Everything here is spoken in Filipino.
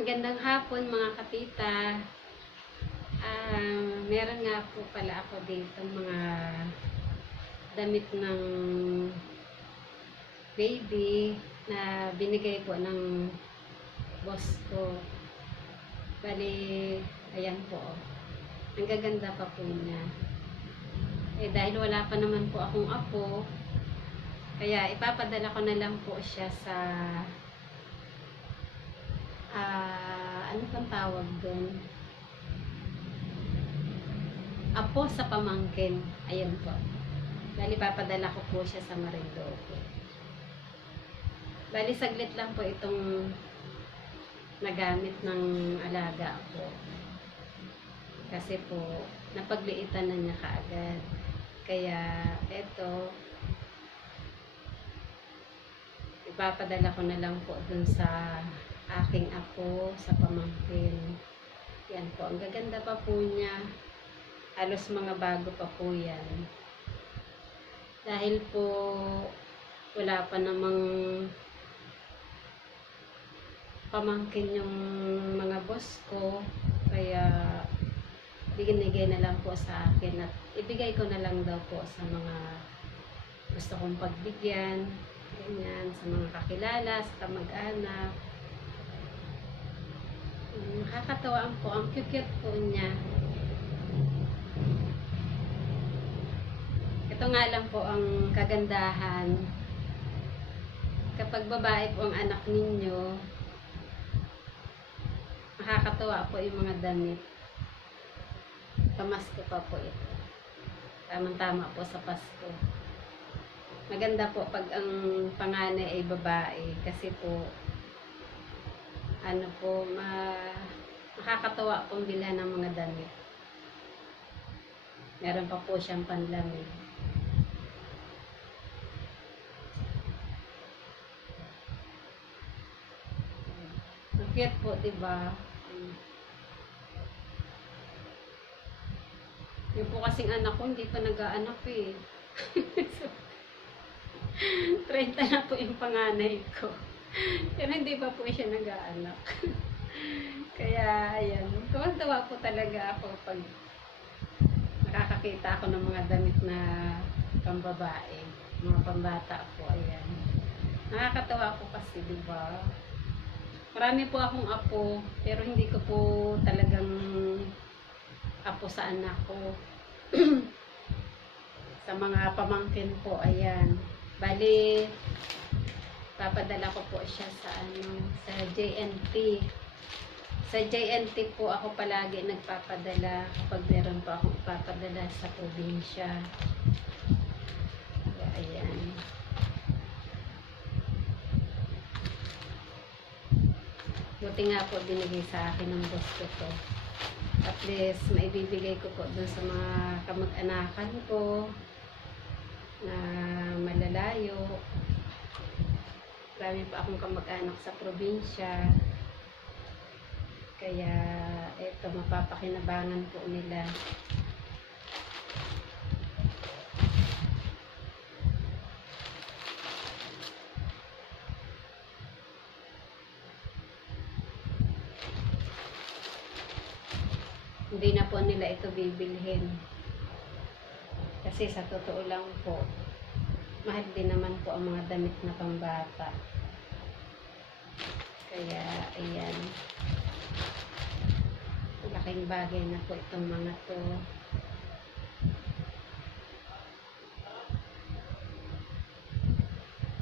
Magandang hapon mga katita. Ah, meron nga po pala ako dito mga damit ng baby na binigay po ng boss ko. Bali, ayan po. Ang gaganda pa po niya. Eh dahil wala pa naman po akong apo, kaya ipapadala ko na lang po siya sa ah ano pang tawag doon? Apo sa pamangkin. Ayan po. Bali, papadala ko po siya sa Marinduque. Bali, saglit lang po itong nagamit ng alaga ko. Kasi po, napagliitan na niya kaagad. Kaya, eto, ipapadala ko na lang po dun sa aking apo sa pamangkin. Yan po. Ang gaganda pa po niya. Halos mga bago pa po yan. Dahil po wala pa namang pamangkin yung mga boss ko. Kaya binigay na lang po sa akin at ibigay ko na lang daw po sa mga gusto kong pagbigyan ganyan, sa mga kakilala, sa kamag-anak Nakakatawaan po. Ang cute-cute po niya. Ito nga lang po ang kagandahan. Kapag babae po ang anak ninyo, nakakatawa po yung mga damit. Pamasko pa po ito. Tamang-tama po sa Pasko. Maganda po pag ang panganay ay babae kasi po ano po, ma makakatawa pong bilhan ng mga damit. Meron pa po siyang panlamig. Cute po, di ba? Mm. Yung po kasing anak ko, hindi pa nag-aanak eh. 30 na po yung panganay ko. Pero hindi pa po siya nag-aanak. Kaya, ayan. Tuwan-tuwa po talaga ako pag nakakakita ako ng mga damit na pambabae. Mga pambata po, ayan. Nakakatawa po kasi, di ba? Marami po akong apo, pero hindi ko po talagang apo sa anak ko. sa mga pamangkin po, ayan. Bali, papadala ko po siya sa ano, sa JNT. Sa JNT po ako palagi nagpapadala kapag meron po akong ipapadala sa probinsya. Ayan. Buti nga po binigay sa akin ng boss ko to. At least maibibigay ko po dun sa mga kamag-anakan ko na malalayo. Marami pa akong kamag-anak sa probinsya. Kaya, eto, mapapakinabangan po nila. Hindi na po nila ito bibilhin. Kasi sa totoo lang po, mahal din naman po ang mga damit na pambata. Kaya, ayan. Laking bagay na po itong mga to.